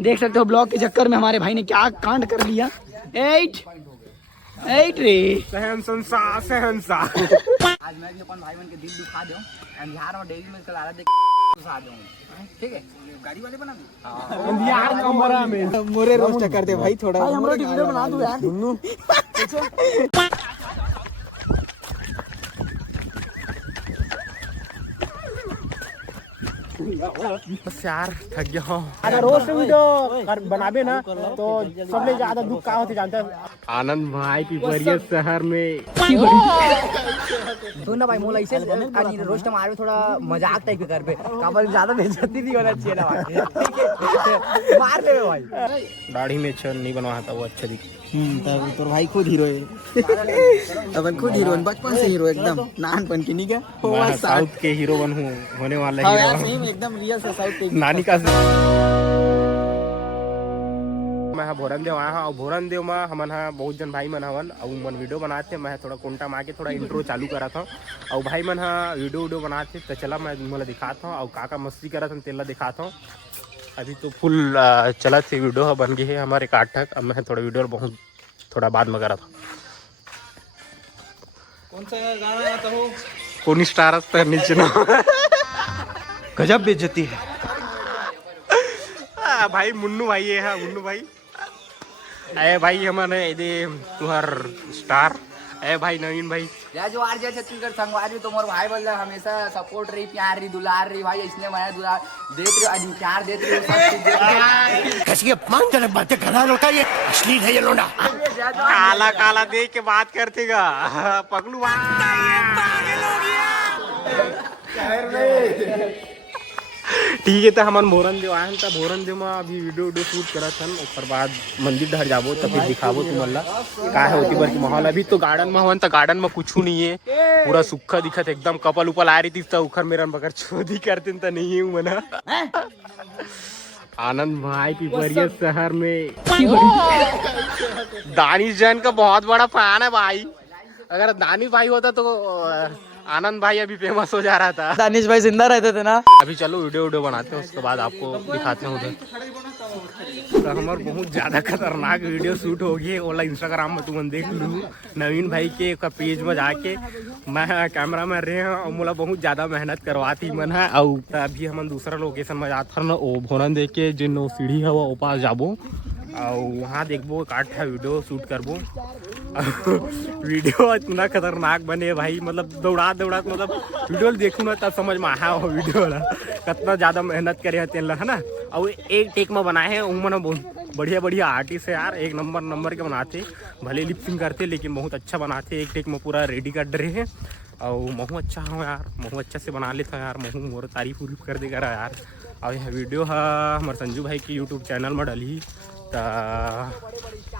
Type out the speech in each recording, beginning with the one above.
देख सकते हो ब्लॉग के चक्कर में हमारे भाई ने क्या कांड कर लिया। 8 रे सहनसा आज मैं भी अपन भाई बन के दिल दुखा दूं अंधियार और डेली में कल देख घुसा दूं। ठीक है गाड़ी वाले बना दो अंधियार कमरा में मोरे रोस्ट कर दे भाई थोड़ा भाई हमरा वीडियो बना दो यार दुन्नू बस यार थक गया हूँ। अगर रोज वीडियो बनाबे ना तो सबले ज्यादा दुख का होते जानते हैं आनंद भाई की बरियत शहर में सुन ना भाई मोला इसे आज रोस्ट मारे थोड़ा मजाक टाइप के कर पे काबर ज्यादा बेइज्जती नहीं होना चाहिए ना भाई। ठीक है मार ले भाई दाढ़ी में अच्छा नहीं बनवाया था वो अच्छा दिख तब तो भाई खुद हीरो है अपन खुद हीरो बचपन से हीरो एकदम नानपन की नहीं क्या मैं साउथ के हीरो बनूं होने वाला हाँ हीरो यार सेम एकदम रियल से साउथ के नानी का मैं भोरन देव आया और भोरन देव में हमन बहुत जन भाई मन हवन और मन वीडियो बनाते मैं थोड़ा कोंटा मार के थोड़ा इंट्रो चालू करा था और भाई मन वीडियो बनाते तो चला मैं मोला दिखाता हूँ और काका मस्ती करा था तेला दिखाता हूँ। अभी तो फुल चला थी वीडियो बन गई है हमारे काट तक। अब मैं थोड़ा वीडियो बहुत थोड़ा बाद में करा था। कौन सा गाना आता हो कौन स्टार नीचे ना गजब बेइज्जती है भाई मुन्नू भाई है मुन्नू भाई अरे भाई हमारे ये तुहार स्टार अरे भाई नवीन भाई या जो आर जे छत्तीसगढ़ संगवार में तुम्हारे भाई बोल हमेशा सपोर्ट रही प्यार रही दुलार रही भाई इसने मैं दुलार देख रहे आज प्यार देख रहे सब चीज देख रहे कैसी अपमानजनक बातें करना लोटा ये अश्लील है ये लोटा काला काला देख के बात करते गा पगलू ठीक है तो हमन भोरन देव आए तो भोरन देव में अभी वीडियो शूट करा था और बाद मंदिर ढर जाबो तो फिर दिखाबो तुमन ला का होती बर की माहौल। अभी तो गार्डन में हवन तो गार्डन में कुछ नहीं है पूरा सूखा दिखत एकदम कपल उपल आ रही थी तो उखर मेरा बकर छोदी करते तो नहीं हूँ मना आनंद भाई की बरियत शहर में दानिश जैन का बहुत बड़ा फैन है भाई। अगर दानिश भाई होता तो आनंद भाई अभी फेमस हो जा रहा था। दानिश भाई जिंदा रहते थे ना। अभी चलो वीडियो बनाते हैं उसके बाद आपको दिखाते हैं उधर। तो हमारे बहुत ज्यादा खतरनाक वीडियो शूट हो गई ओला इंस्टाग्राम में तुम देख लू नवीन भाई के पेज में जाके मैं कैमरा में रहे हैं और मोला बहुत ज्यादा मेहनत करवाती मन है। और अभी हम दूसरा लोकेशन में जाता ना वो भोरन देख के जिन सीढ़ी है वो पास जाबो और वहाँ देखबो काट है वीडियो शूट करबो वीडियो इतना खतरनाक बने भाई मतलब दौड़ा दौड़ा मतलब वीडियो देखूँ ना तब समझ में आया हो वीडियो वाला कितना ज़्यादा मेहनत करे तेल है ना। और एक टेक में बनाए हैं उन बहुत बढ़िया बढ़िया आर्टिस्ट है यार एक नंबर के बनाते भले लिपसिंग करते लेकिन बहुत अच्छा बनाते एक टेक में पूरा रेडी कर रहे हैं। और महू अच्छा हो यार महू अच्छा से बना लेता यार महू मोर तारीफ उरीफ कर देगा यार। और यह वीडियो है हमारे संजू भाई की यूट्यूब चैनल में डली तो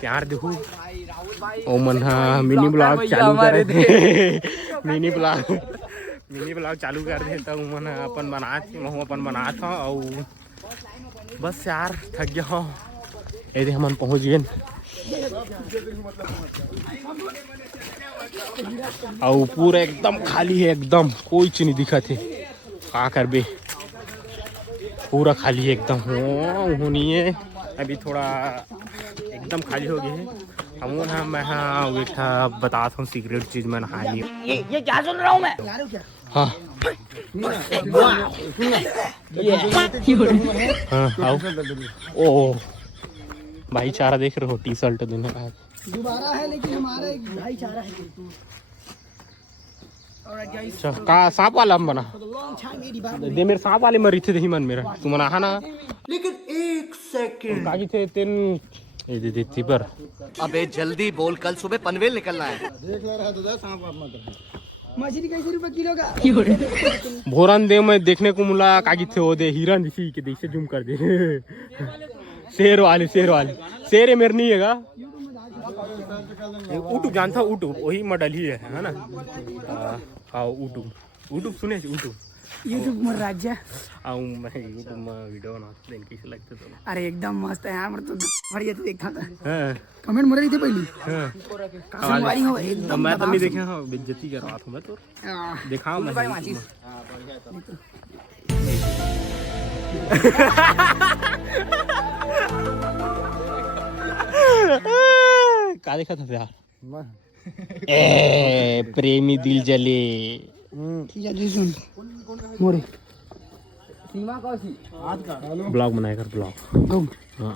प्यार देखू ओ मन मिनी ब्लॉग चालू कर दे मिनी ब्लॉग चालू कर दे तो मन अपन बना था और बस यार थक गया हूँ यदि हम पहुँच गए और पूरा एकदम खाली है एकदम कोई चीज नहीं दिखा थे का कर बे पूरा खाली है एकदम होनी है। अभी थोड़ा एकदम खाली हो गई है हम मैं बैठा बताता हूँ सीक्रेट चीज मैं नहा ये क्या सुन रहा हूँ मैं हाँ हाँ ओ भाईचारा देख रहे हो टी शर्ट देने का दोबारा है लेकिन हमारा एक भाईचारा है अच्छा का सांप वाला हम बना दे मेरे सांप वाले मरी थे मन मेरा तू मना ना लेकिन एक सेकंड काजी थे तेन ये दे देती पर अबे जल्दी बोल कल सुबह पनवेल निकलना है। देख रहा था सांप आप मछली कैसे रुपए किलो का भोरन देव में देखने को मिला कागी थे वो दे हिरन इसी के देख से जूम कर दे शेर वाले शेर मेरे नहीं है यूट्यूब जानता यूट्यूब वही मॉडल ही है ना। हाँ यूट्यूब सुने यूट्यूब में राज्य मैं यूट्यूब में वीडियो बनाते हैं कैसे लगते तो अरे एकदम मस्त है यार मतलब बढ़िया तो देखता था हाँ कमेंट मर रही थी पहली संगवारी हो एकदम मैं तो नहीं देखा हाँ बेइज्जती कर रहा था मैं तो दिखाऊं मैं का देखा था यार ए प्रेमी दिल जले मोरे सीमा कौसी ब्लॉग बनाया कर ब्लॉग हाँ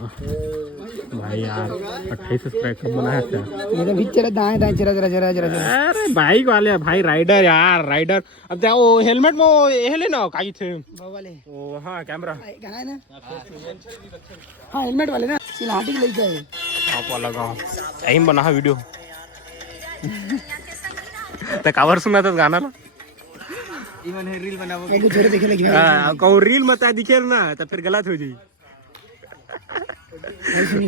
भाई यार 28 सब्सक्राइबर बनाया था ये तो पिक्चर दाएं दाएं जरा जरा जरा जरा अरे बाइक वाले भाई राइडर यार राइडर अब क्या वो हेलमेट में वो ये ले ना काई थे वो वाले ओ हाँ कैमरा कहाँ है ना हाँ हेलमेट वाले ना सिलहाटी के लेके आए आप वाला गाँव यही बना है वीडियो तो कवर सुना था गाना ना इवन है रील बनाओ एक छोरे देखे लगे कहो रील मत दिखे ना तो फिर गलत हो जाए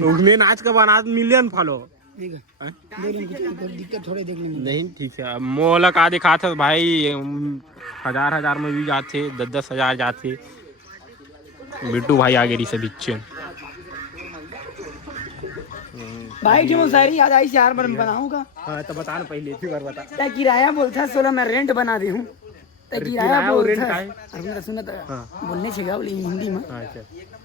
उसमें आज का बना मिलियन फॉलो दिक्कत थोड़े देख लेंगे नहीं ठीक है मोला का दिखा था भाई हजार में भी जाते 10 हजार जाते बिट्टू भाई आगे रही से बिच्चे भाई जो शायरी याद आई चार बार बनाऊंगा हाँ तो बता ना पहले एक बार बता क्या किराया बोलता 16 मैं रेंट बना दी हूँ किराया बोलता अरे सुना था बोलने से बोली हिंदी में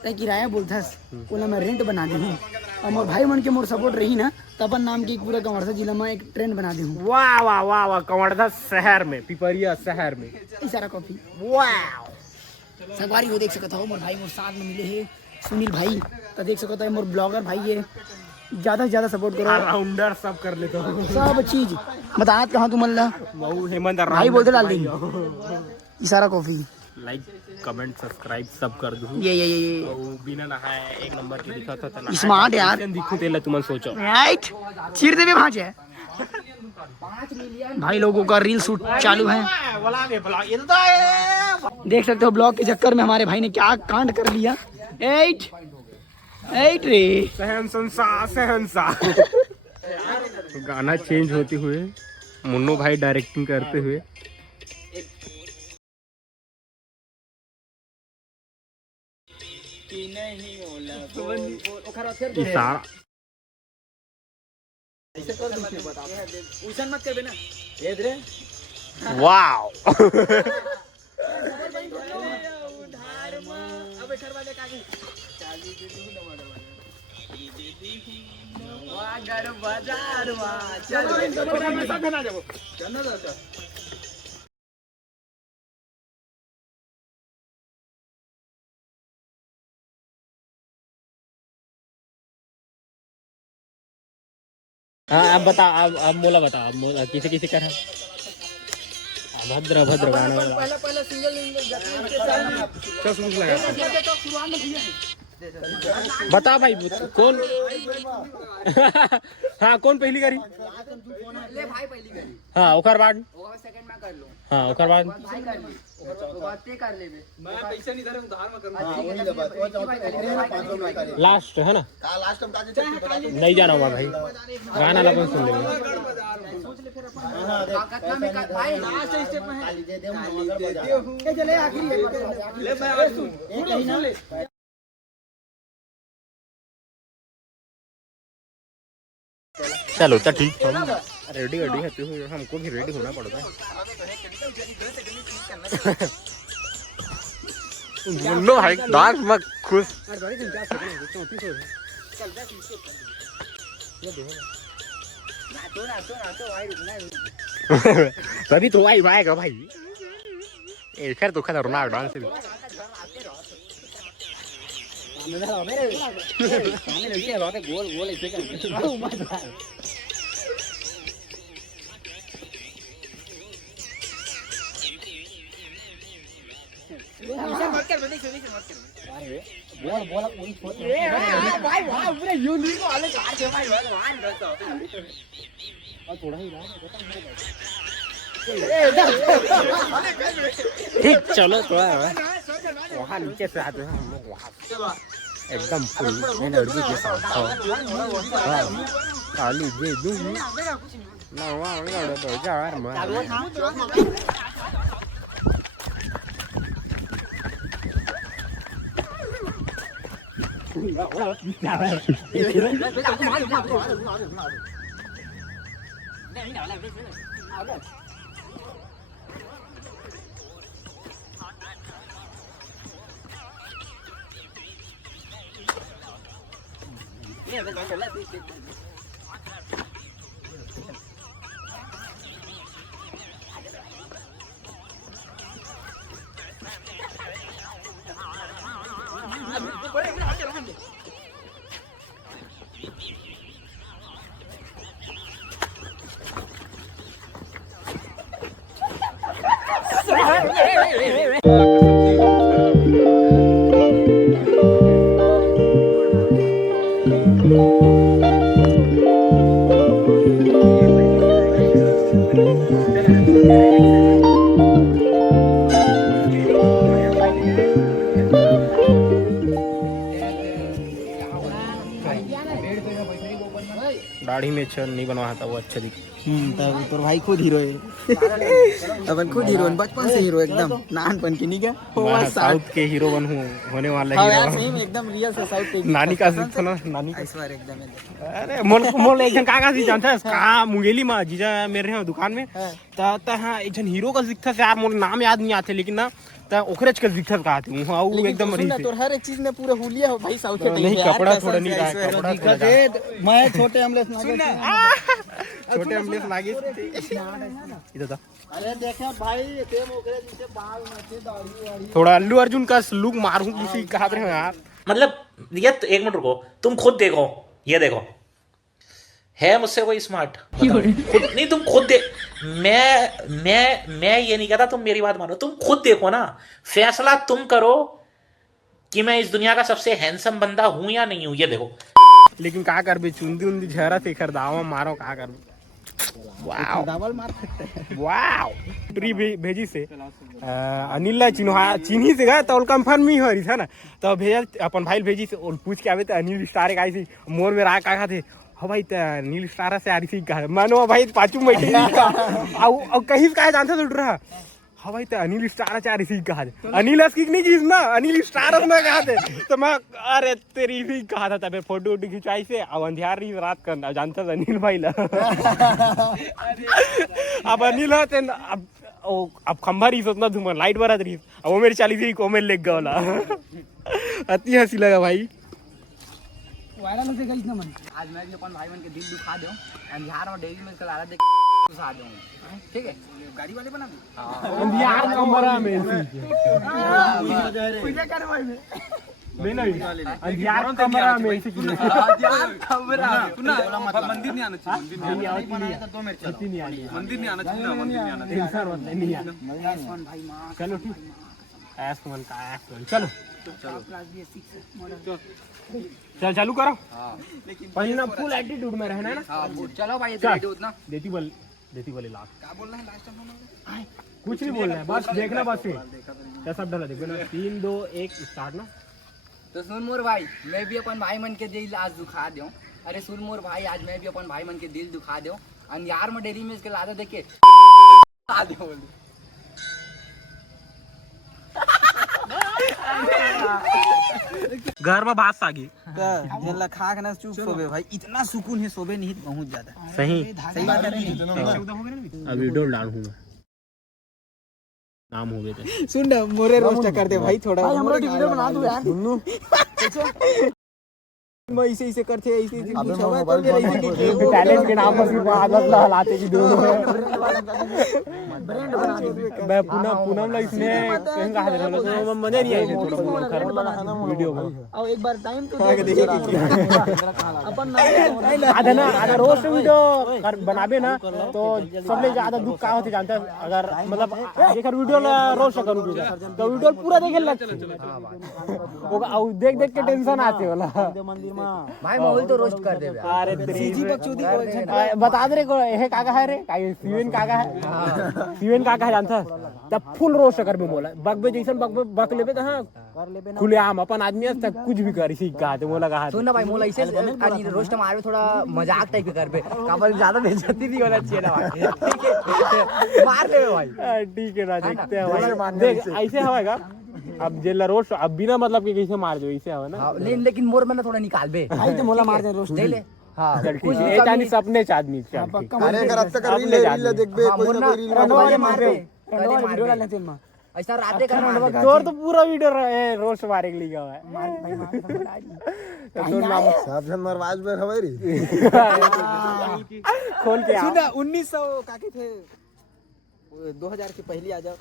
तय किराया बोलता बोला मैं रेंट बना दी हूँ और मोर भाई मन के मोर सपोर्ट रही ना तपन नाम की पूरा कंवरसा जिला में एक ट्रेन बना दी हूँ वाह वाह वाह वाह कंवरसा शहर में पिपरिया शहर में सारा कॉफी वाह सवारी हो देख सकता हो मोर भाई मोर साथ में मिले है सुनील भाई तो देख सकता है मोर ब्लॉगर भाई है ज्यादा से ज्यादा सपोर्ट करो राउंडर सब कर लेते हो सब चीज बता कहाँ तू मन ला मऊ हेमंत भाई बोलते डाल देंगे सारा कॉफी लाइक कमेंट सब्सक्राइब सब कर दो ये बिना नहाए एक नंबर की दिखा था स्मार्ट यार दिखू तेला तुम सोचो राइट चीर देवे भांज है भाई लोगों का रील शूट चालू है देख सकते हो ब्लॉग के चक्कर में हमारे भाई ने क्या कांड कर लिया 8 रे सहनसा गाना चेंज होते हुए मुन्नो भाई डायरेक्टिंग करते हुए इशारा वाओ हाँ अब बता अब मोला बता अब मोला किसे किसे कर भद्र भद्र गाना पहला सिंगल क्या समझ लगा बता भाई कौन हाँ कौन पहली करी ले भाई पहली करी हाँ ओकर बाद सेकंड में कर लो हाँ ओकर बाद भाई कर ली बातें कर ले मैं पैसा नहीं धरे उधार में करूंगा लास्ट है ना लास्ट हम नहीं जाना हुआ भाई गाना लगा सुन लेंगे कितना में भाई लास्ट स्टेप में है ये चले आखिरी ले मैं सुन ले चलो तो ठीक है रेडी रेडी है तो हमको भी रेडी होना पड़ता है मुन्नो भाई डांस में खुश तभी तो आई आएगा भाई खैर तो खतरनाक डांस है गोल गोल ऐसे कर बोल बोल कोई छोड़ भाई वाह पूरे यूनिक वाले कार के भाई भगवान रखो और थोड़ा ही ठीक चलो थोड़ा वहाँ नीचे से आते हैं हम लोग वहाँ एकदम फुल मैंने लड़की के साथ काली दे दूँगी ना वहाँ लड़का तो जा यार मैं दाढ़ी में अच्छा नहीं बनवाया था वो अच्छा दिख। तब तो भाई खुद हीरो है। अपन खुद हीरो बचपन से हीरो एकदम नानपन की नहीं क्या मैं साउथ के हीरो होने वाला हाँ यार हीरो। सेम एकदम रियल से साउथ के नानी का सीख था ना नानी का। इस बार एकदम अरे मोल एक जन का सीख जानता है कहाँ मुंगेली में जीजा मेरे यहाँ दुकान में ता हाँ एक जन हीरो का सीखता यार मोल नाम याद नहीं आते लेकिन ना ता ओकरेज का सीखता कहते हूँ हाँ वो एकदम सुन तो हर एक चीज में पूरा हुलिया हो भाई साउथ के नहीं कपड़ा थोड़ा नहीं रहा कपड़ा थोड़ा मैं छोटे अमलेस छोटे अम्बुलेंस लागे इधर था। अरे देखा भाई सेम ओकरे जैसे बाल मथे दाढ़ी वाड़ी थोड़ा अल्लू अर्जुन का लुक मारूं किसी कहा रहे हो यार। मतलब ये तो एक मिनट रुको, तुम खुद देखो, ये देखो है मुझसे कोई स्मार्ट? खुद नहीं, तुम खुद देख। मैं ये नहीं कहता, तुम मेरी बात मानो, तुम खुद देखो ना, फैसला तुम करो कि मैं इस दुनिया का सबसे हैंडसम बंदा हूं या नहीं हूं, ये देखो। लेकिन का कर बे चुंदी उंदी झरा से कर दावा मारो का कर वाओ डबल मार सकते हैं। वाओ ट्री भेजी से अनिल चिन्ही से गए तो कंफर्म ही हो रही था ना तो भेजा अपन भाई भेजी से और पूछ के आवे तो अनिल स्टार आई थी मोर में रहा का थे हाँ भाई तो अनिल स्टार से आ रही थी कहा मानो भाई पाचू बैठे कहीं का जानता तो रहा हाँ भाई तो अनिल स्टार चाह रही थी कहा अनिल की नहीं की ना अनिल स्टार में कहा थे तो मैं अरे तेरी भी कहा था तब फोटो वोटो खिंचवाई से अब अंधियार रही रात करना जानता था अनिल भाई ला अब अनिल है अब खंभा रही सोचना धूम लाइट बरत रही अब वो मेरी चाली थी को मेरे लेग गया अति हंसी लगा भाई वायरल से गई ना मन आज मैं भी अपन भाई बन के दिल दुखा दूं अंधियार और डेली में कल आ रहा देख घुसा दूं, ठीक है? गाड़ी वाले बना दूं अंधियार कमरा में पूजा कर भाई में नहीं अंधियार कमरा में ऐसे क्यों खबर सुना मंदिर नहीं आना चाहिए, मंदिर नहीं आना चाहिए, मंदिर नहीं आना चाहिए, मंदिर नहीं आना चाहिए। टेंशन मत नहीं है चलो ठीक ऐस मन का ऐस चलो चल चालू करो पहले ना फुल एटीट्यूड में रहना है ना। हां चलो भाई चल। रेडी उतना देती बोले लाख क्या बोलना है लास्ट टाइम? कुछ नहीं बोलना है बस देखना बस क्या सब डाला देखो ना 3 2 1 स्टार्ट ना। तो सुन मोर भाई, मैं भी अपन भाई मन के दिल आज दुखा दूं। अरे सुन मोर भाई, आज मैं भी अपन भाई मन के दिल दुखा दूं अंधियार में डेली में इसके लादा देख के आ दे बोल घर में बात आगे जेला खा के ना चुप सोबे भाई इतना सुकून है सोबे नहीं बहुत ज्यादा सही सही बात है। अभी डोल डालूंगा नाम हो गए थे सुन ना मोरे रोस्ट कर दे भाई थोड़ा भाई हमरा वीडियो बना दो यार सुन्नू मैं इसे करते ऐसे कुछ हवा तो मेरे ऐसे टैलेंट के नाम पर सिर्फ आदत लाते की दो ब्रांड बना दे मैं पूनम ला इसमें कहीं कहा दे तो मजा नहीं आई थोड़ा वीडियो में और एक बार टाइम तो देखे अपन आधा ना आधा रोस्ट वीडियो बनाबे ना तो सबले ज्यादा दुख का होते जानते अगर मतलब जेकर वीडियो ला रोस्ट करू तो वीडियो पूरा देखे लगते वो देख देख के टेंशन आते वाला भाई मोल तो रोस्ट कर दे अरे सीजी बकचोदी बता दे रे को ये काका है रे काई सीवन काका है सीवन काका है जानता तब फुल रोस्ट कर में बोला बकबे जैसन बक लेबे तो हां कर लेबे खुले आम अपन आदमी तक कुछ भी करी सीख का मोला कहा सुन ना भाई मोला ऐसे अरे रोस्ट मारे थोड़ा मजाक टाइप के कर पे काबर ज्यादा बेइज्जती नहीं होना चाहिए ना भाई, ठीक है? मार ले भाई, ठीक है ना देखते हैं भाई देख ऐसे होएगा अब जेला रोस्ट अब बिना मतलब के कैसे मार दो ऐसे हो ना नहीं लेकिन मोर में ना थोड़ा निकाल बे भाई तो मोला मार दे रोस्ट ले ले। हाँ चल ठीक है ये जानी सपने च आदमी चल ठीक अरे अगर अब तक रील देख बे कोई ना कोई रील मार बे वीडियो डालने तेल में ऐसा राते का मार दे। तोर तो पूरा वीडियो रोस्ट मारे के लिए हुआ है। साहब जन मरवाज में हमारी खोल के सुना 1900 काके थे 2000 की पहली आ जाओ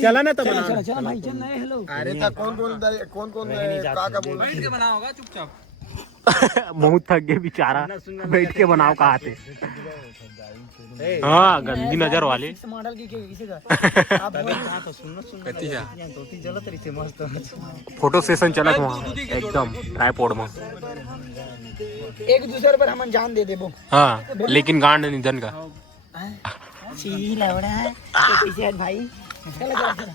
चला ना तो चलो चलो भाई चल रहे हेलो अरे था कौन का बोल बैठ के बना होगा चुपचाप। बहुत थक गए बेचारा, बैठ के बनाओ कहा थे। हाँ गंदी नजर वाले मॉडल की किसी का आप चलत रही थे मस्त फोटो सेशन चलत वहाँ एकदम ट्राइपॉड में। एक दूसरे पर हम जान दे देबो। हाँ लेकिन गांड निधन का ची लवड़ा है कैसे है भाई चलो चलो